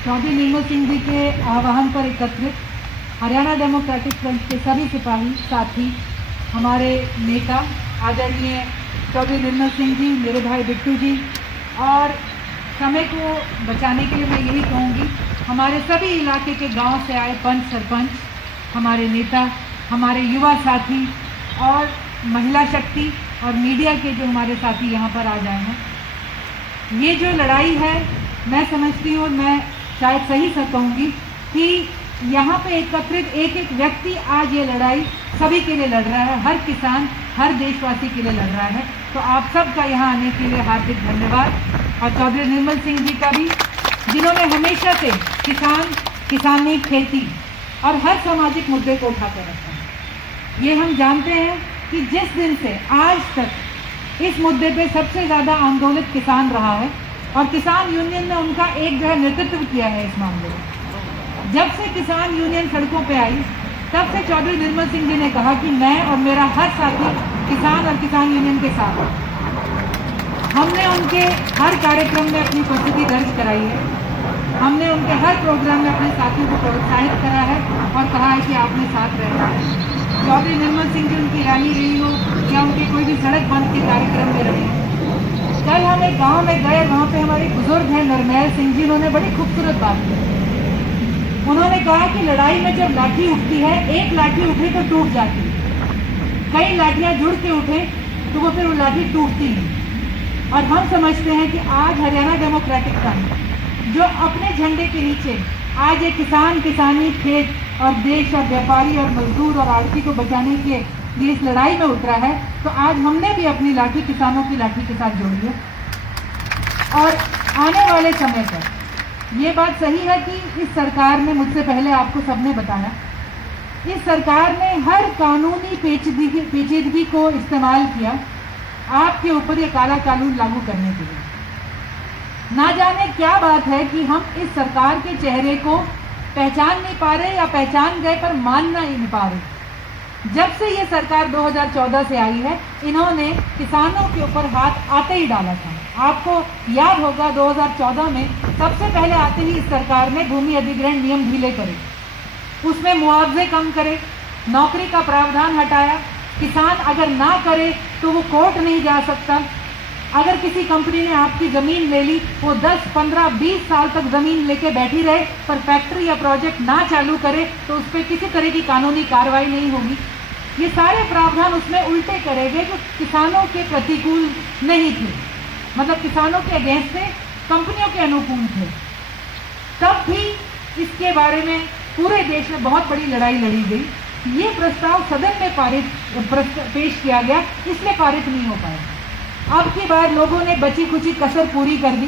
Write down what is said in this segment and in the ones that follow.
चौधरी निर्मल सिंह जी के आह्वान पर एकत्रित हरियाणा डेमोक्रेटिक फ्रंट के सभी सिपाही साथी, हमारे नेता आदरणीय चौधरी निर्मल सिंह जी, मेरे भाई बिट्टू जी, और समय को बचाने के लिए मैं यही कहूँगी, हमारे सभी इलाके के गांव से आए पंच सरपंच, हमारे नेता, हमारे युवा साथी और महिला शक्ति और मीडिया के जो हमारे साथी यहाँ पर आ जाए हैं, ये जो लड़ाई है मैं समझती हूँ और मैं शायद सही से कहूँगी कि यहाँ पे एकत्रित एक एक व्यक्ति आज ये लड़ाई सभी के लिए लड़ रहा है, हर किसान, हर देशवासी के लिए लड़ रहा है। तो आप सब का यहाँ आने के लिए हार्दिक धन्यवाद, और चौधरी निर्मल सिंह जी का भी, जिन्होंने हमेशा से किसानी, खेती और हर सामाजिक मुद्दे को उठाकर रखा है। ये हम जानते हैं कि जिस दिन से आज तक इस मुद्दे पे सबसे ज़्यादा आंदोलित किसान रहा है और किसान यूनियन ने उनका एक जो है नेतृत्व किया है इस मामले में। जब से किसान यूनियन सड़कों पे आई, तब से चौधरी निर्मल सिंह जी ने कहा कि मैं और मेरा हर साथी किसान और किसान यूनियन के साथ है। हमने उनके हर कार्यक्रम में अपनी उपस्थिति दर्ज कराई है, हमने उनके हर प्रोग्राम में अपने साथियों को प्रोत्साहित करा है और कहा है कि आपने साथ रहना है। चौधरी निर्मल सिंह जी उनकी रैली रही हो या उनके कोई भी सड़क बंद के कार्यक्रम में रहे हो। कल हम एक गाँव में गए, वहाँ पे हमारे बुजुर्ग हैं नरमैल सिंह जी, उन्होंने बड़ी खूबसूरत बात की। उन्होंने कहा कि लड़ाई में जब लाठी उठती है, एक लाठी उठे तो टूट जाती है, कई लाठियां जुड़ के उठे तो वो फिर वो लाठी टूटती नहीं। और हम समझते हैं कि आज हरियाणा डेमोक्रेटिक फ्रंट जो अपने झंडे के नीचे आज एक किसान, किसानी, खेत और देश और व्यापारी और मजदूर और आड़ती को बचाने के लिए इस लड़ाई में उतरा है, तो आज हमने भी अपनी लाठी किसानों की लाठी के साथ जोड़ी है। और आने वाले समय पर ये बात सही है कि इस सरकार ने, मुझसे पहले आपको सबने बताया, इस सरकार ने हर कानूनी पेचीदगी को इस्तेमाल किया आपके ऊपर ये काला कानून लागू करने के लिए। ना जाने क्या बात है कि हम इस सरकार के चेहरे को पहचान नहीं पा रहे या पहचान गए पर मानना ही नहीं पा रहे। जब से ये सरकार 2014 से आई है, इन्होंने किसानों के ऊपर हाथ आते ही डाला था। आपको याद होगा 2014 में सबसे पहले आते ही इस सरकार ने भूमि अधिग्रहण नियम ढीले करे, उसमें मुआवजे कम करे, नौकरी का प्रावधान हटाया, किसान अगर ना करे तो वो कोर्ट नहीं जा सकता। अगर किसी कंपनी ने आपकी ज़मीन ले ली, वो 10, 15, 20 साल तक ज़मीन लेके बैठी रहे, पर फैक्ट्री या प्रोजेक्ट ना चालू करे तो उस पर किसी तरह की कानूनी कार्रवाई नहीं होगी। ये सारे प्रावधान उसमें उल्टे करे गए जो किसानों के प्रतिकूल नहीं थे, मतलब किसानों के अगेंस्ट थे, कंपनियों के अनुकूल थे। तब भी इसके बारे में पूरे देश में बहुत बड़ी लड़ाई लड़ी गई। ये प्रस्ताव सदन में पेश किया गया, इसलिए पारित नहीं हो पाया। अब की बार लोगों ने बची खुची कसर पूरी कर दी।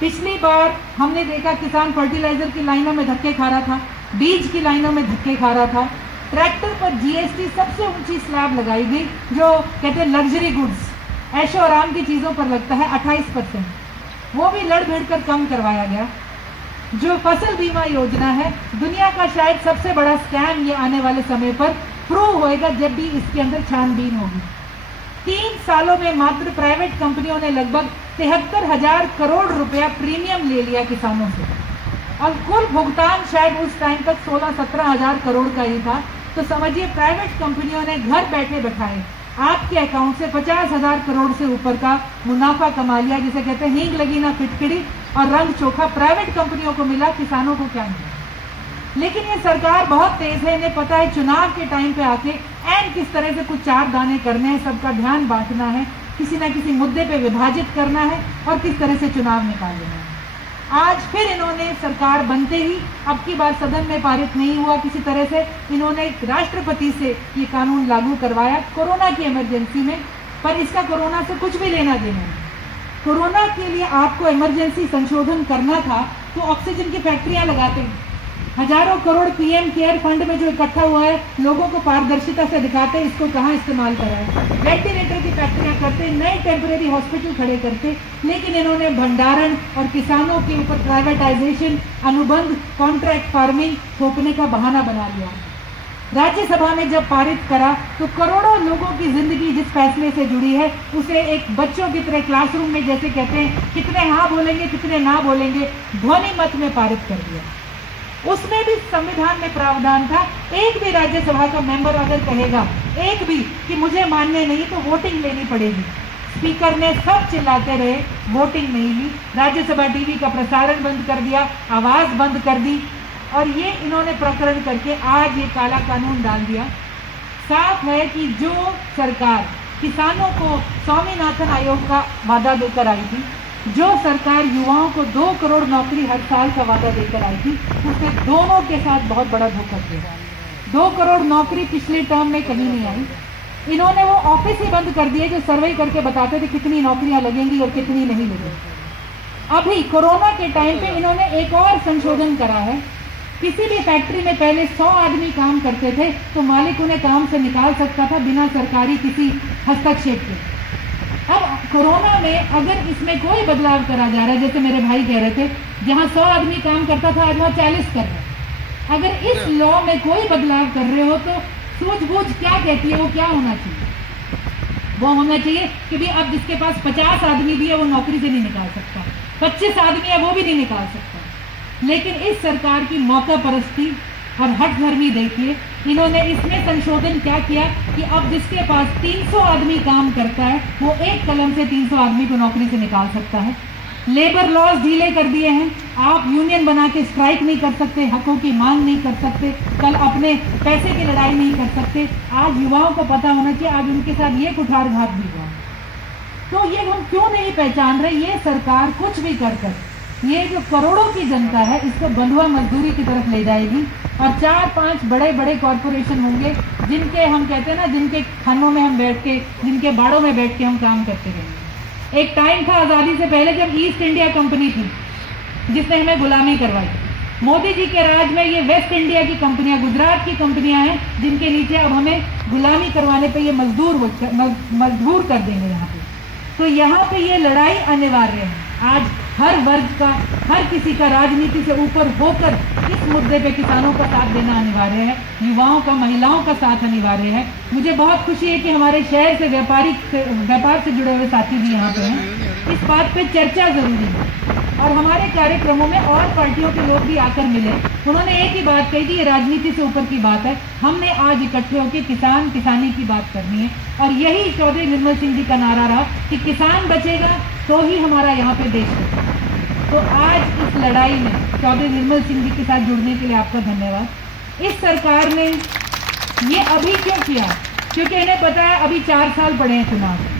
पिछली बार हमने देखा किसान फर्टिलाइजर की लाइनों में धक्के खा रहा था, बीज की लाइनों में धक्के खा रहा था, ट्रैक्टर पर जीएसटी सबसे ऊंची स्लैब लगाई गई, जो कहते हैं लग्जरी गुड्स, ऐशो आराम की चीज़ों पर लगता है 28%, वो भी लड़ भिड़ कर कम करवाया गया। जो फसल बीमा योजना है, दुनिया का शायद सबसे बड़ा स्कैम, ये आने वाले समय पर प्रूव होएगा जब भी इसके अंदर छानबीन होगी। 3 सालों में मात्र प्राइवेट कंपनियों ने लगभग 73,000 करोड़ रुपया प्रीमियम ले लिया किसानों से, और कुल भुगतान शायद उस टाइम तक 16-17 हजार करोड़ का ही था। तो समझिए प्राइवेट कंपनियों ने घर बैठे बैठाए आपके अकाउंट से 50,000 करोड़ से ऊपर का मुनाफा कमा लिया, जिसे कहते हैं हींग लगी ना फिटकिड़ी और रंग चोखा प्राइवेट कंपनियों को मिला, किसानों को क्या मिला। लेकिन ये सरकार बहुत तेज है, इन्हें पता है चुनाव के टाइम पे आके एंड किस तरह से कुछ 4 दाने करने हैं, सबका ध्यान बांटना है, किसी न किसी मुद्दे पे विभाजित करना है और किस तरह से चुनाव निकाल लेना है। आज फिर इन्होंने सरकार बनते ही, अब की बार सदन में पारित नहीं हुआ किसी तरह से, इन्होंने राष्ट्रपति से ये कानून लागू करवाया कोरोना की इमरजेंसी में, पर इसका कोरोना से कुछ भी लेना देना नहीं। कोरोना के लिए आपको इमरजेंसी संशोधन करना था तो ऑक्सीजन की फैक्ट्रियां लगाते हैं, हजारों करोड़ पीएम केयर फंड में जो इकट्ठा हुआ है, लोगों को पारदर्शिता से दिखाते हैं इसको कहाँ इस्तेमाल करा है, वेंटिलेटर की फैक्ट्रियां करते, नए टेम्परेरी हॉस्पिटल खड़े करते, लेकिन इन्होंने भंडारण और किसानों के ऊपर प्राइवेटाइजेशन, अनुबंध, कॉन्ट्रैक्ट फार्मिंग थोपने का बहाना बना लिया। राज्यसभा में जब पारित करा तो करोड़ों लोगों की जिंदगी जिस फैसले से जुड़ी है उसे एक बच्चों की तरह क्लासरूम में जैसे कहते हैं कितने हाँ बोलेंगे कितने ना बोलेंगे ध्वनि मत में पारित कर दिया। उसमें भी संविधान में प्रावधान था, एक भी राज्यसभा का मेंबर अगर कहेगा एक भी कि मुझे मान्य नहीं तो वोटिंग लेनी पड़ेगी। स्पीकर ने सब चिल्लाते रहे, वोटिंग नहीं ली, राज्यसभा टीवी का प्रसारण बंद कर दिया, आवाज बंद कर दी और ये इन्होंने प्रकरण करके आज ये काला कानून डाल दिया। साफ है कि जो सरकार किसानों को स्वामीनाथन आयोग का वादा देकर आई थी, जो सरकार युवाओं को 2 करोड़ नौकरी हर साल का वादा देकर आई थी, उसने दोनों के साथ बहुत बड़ा धोखा किया। 2 करोड़ नौकरी पिछले टर्म में कहीं नहीं आई। इन्होंने वो ऑफिस ही बंद कर दिए जो सर्वे करके बताते थे कितनी नौकरियां लगेंगी और कितनी नहीं लगेंगी। अभी कोरोना के टाइम पे इन्होंने एक और संशोधन करा है। किसी भी फैक्ट्री में पहले 100 आदमी काम करते थे तो मालिक उन्हें काम से निकाल सकता था बिना सरकारी किसी हस्तक्षेप के। अब कोरोना में अगर इसमें कोई बदलाव करा जा रहा है, जैसे मेरे भाई कह रहे थे जहां 100 आदमी काम करता था आज वहां 40 कर रहे हैं। अगर इस लॉ में कोई बदलाव कर रहे हो तो सूझबूझ क्या कहती है, वो क्या होना चाहिए? वो होना चाहिए कि भी अब जिसके पास 50 आदमी भी है वो नौकरी से नहीं निकाल सकता, 25 आदमी है वो भी नहीं निकाल सकता। लेकिन इस सरकार की मौका परस्ती और हठधर्मी देखिए, इन्होंने इसमें संशोधन क्या किया कि अब जिसके पास 300 आदमी काम करता है वो एक कलम से 300 आदमी को नौकरी से निकाल सकता है। लेबर लॉज ढीले कर दिए हैं, आप यूनियन बना के स्ट्राइक नहीं कर सकते, हकों की मांग नहीं कर सकते, कल अपने पैसे की लड़ाई नहीं कर सकते। आज युवाओं को पता होना चाहिए आज उनके साथ ये कुठारघात भी हुआ। तो ये हम क्यों नहीं पहचान रहे? ये सरकार कुछ भी कर ये जो करोड़ों की जनता है इसको बंधुआ मजदूरी की तरफ ले जाएगी और 4-5 बड़े बड़े कॉरपोरेशन होंगे जिनके हम कहते हैं ना, जिनके खानों में हम बैठ के, जिनके बाड़ों में बैठ के हम काम करते रहेंगे। एक टाइम था आज़ादी से पहले जब ईस्ट इंडिया कंपनी थी जिसने हमें गुलामी करवाई। मोदी जी के राज में ये वेस्ट इंडिया की कंपनियां, गुजरात की कंपनियां हैं जिनके नीचे अब हमें गुलामी करवाने पे ये मजबूर कर देंगे यहाँ पे। तो यहाँ पे ये लड़ाई अनिवार्य है। आज हर वर्ग का, हर किसी का राजनीति से ऊपर होकर इस मुद्दे पे किसानों का साथ देना अनिवार्य है, युवाओं का, महिलाओं का साथ अनिवार्य है। मुझे बहुत खुशी है कि हमारे शहर से व्यापार से जुड़े हुए साथी भी यहाँ पे हैं। इस बात पे चर्चा जरूरी है और हमारे कार्यक्रमों में और पार्टियों के लोग भी आकर मिले। उन्होंने एक ही बात कही कि ये राजनीति से ऊपर की बात है, हमने आज इकट्ठे होकर किसान किसानी की बात करनी है और यही चौधरी निर्मल सिंह जी का नारा रहा कि किसान बचेगा तो ही हमारा यहाँ पे देश बचेगा। तो आज इस लड़ाई में चौधरी निर्मल सिंह जी के साथ जुड़ने के लिए आपका धन्यवाद। इस सरकार ने ये अभी क्यों किया? क्योंकि इन्हें पता है अभी 4 साल पड़े हैं चुनाव।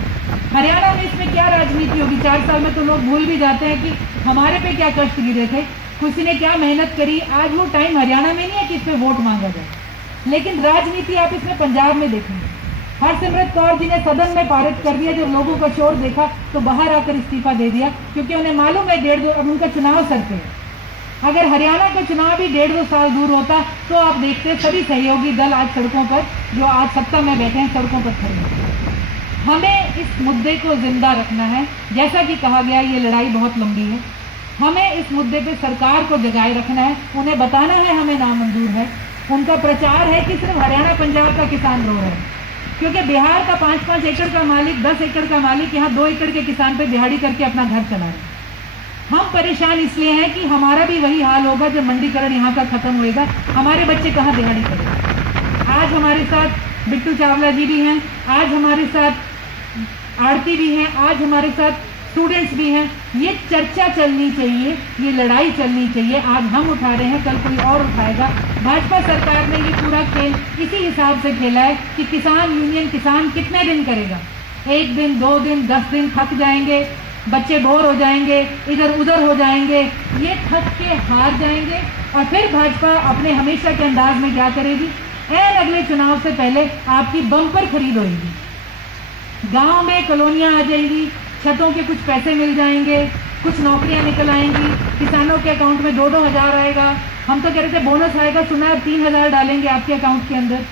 हरियाणा में इसमें क्या राजनीति होगी? 4 साल में तो लोग भूल भी जाते हैं कि हमारे पे क्या कष्ट गिरे थे, किसी ने क्या मेहनत करी। आज वो टाइम हरियाणा में नहीं है कि इसमें वोट मांगा जाए, लेकिन राजनीति आप इसमें पंजाब में देखेंगे। हरसिमरत कौर जी ने सदन में पारित कर दिया, जब लोगों का शोर देखा तो बाहर आकर इस्तीफा दे दिया क्योंकि उन्हें मालूम है 1.5 अब उनका चुनाव सर पे है। अगर हरियाणा का चुनाव भी 1.5 साल दूर होता तो आप देखते सभी सहयोगी दल आज सड़कों पर, जो आज सत्ता में बैठे हैं, सड़कों पर खड़े हैं। हमें इस मुद्दे को जिंदा रखना है। जैसा कि कहा गया ये लड़ाई बहुत लंबी है, हमें इस मुद्दे पे सरकार को जगाए रखना है, उन्हें बताना है हमें नामंजूर है। उनका प्रचार है कि सिर्फ हरियाणा पंजाब का किसान रो रहा है, क्योंकि बिहार का 5-5 एकड़ का मालिक, 10 एकड़ का मालिक यहाँ 2 एकड़ के किसान पे दिहाड़ी करके अपना घर चला रहे हैं। हम परेशान इसलिए हैं कि हमारा भी वही हाल होगा जब मंडीकरण यहाँ का खत्म होएगा। हमारे बच्चे कहाँ दिहाड़ी करेंगे? आज हमारे साथ बिट्टू चावला जी भी हैं, आज हमारे साथ आरती भी हैं, आज हमारे साथ स्टूडेंट्स भी हैं। ये चर्चा चलनी चाहिए, ये लड़ाई चलनी चाहिए। आज हम उठा रहे हैं, कल कोई और उठाएगा। भाजपा सरकार ने ये पूरा खेल इसी हिसाब से खेला है कि किसान यूनियन किसान कितने दिन करेगा? 1 दिन, 2 दिन, 10 दिन थक जाएंगे, बच्चे बोर हो जाएंगे, इधर उधर हो जाएंगे, ये थक के हार जाएंगे और फिर भाजपा अपने हमेशा के अंदाज में क्या करेगी? अगले चुनाव से पहले आपकी बम्पर खरीद होगी, गांव में कॉलोनियां आ जाएंगी, छतों के कुछ पैसे मिल जाएंगे, कुछ नौकरियां निकल आएंगी, किसानों के अकाउंट में 2-2 हज़ार आएगा। हम तो कह रहे थे बोनस आएगा, सुना है 3 हज़ार डालेंगे आपके अकाउंट के अंदर।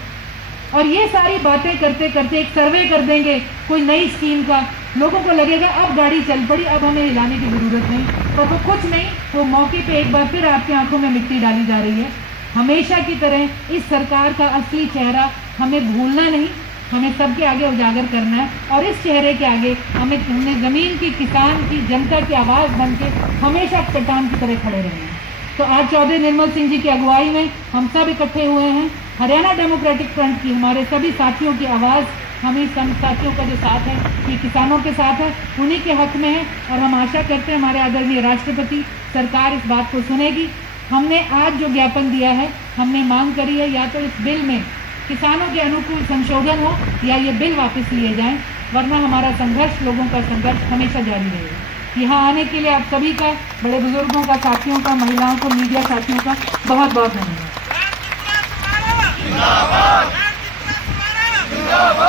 और ये सारी बातें करते करते एक सर्वे कर देंगे कोई नई स्कीम का, लोगों को लगेगा अब गाड़ी चल पड़ी, अब हमें हिलाने की जरूरत नहीं। तो कुछ नहीं, तो मौके पे एक बार फिर आपकी आंखों में मिट्टी डाली जा रही है। हमेशा की तरह इस सरकार का असली चेहरा हमें भूलना नहीं, हमें सबके आगे उजागर करना है और इस चेहरे के आगे हमने ज़मीन की, किसान की, जनता की आवाज़ बन के हमेशा चट्टान की तरह खड़े रहना है। तो आज चौधरी निर्मल सिंह जी की अगुवाई में हम सब इकट्ठे हुए हैं। हरियाणा डेमोक्रेटिक फ्रंट की हमारे सभी साथियों की आवाज़, हमें सब साथियों का जो साथ है ये किसानों के साथ है, उन्हीं के हक में है और हम आशा करते हैं हमारे आदरणीय राष्ट्रपति सरकार इस बात को सुनेगी। हमने आज जो ज्ञापन दिया है, हमने मांग करी है या तो इस बिल में किसानों के अनुकूल संशोधन हो या ये बिल वापस लिए जाएं, वरना हमारा संघर्ष, लोगों का संघर्ष हमेशा जारी रहेगा। यहाँ आने के लिए आप सभी का, बड़े बुजुर्गों का, साथियों का, महिलाओं को, मीडिया साथियों का बहुत बहुत धन्यवाद।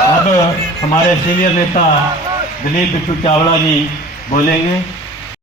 अब हमारे सीनियर नेता दिलीप बिट्टू चावड़ा जी बोलेंगे।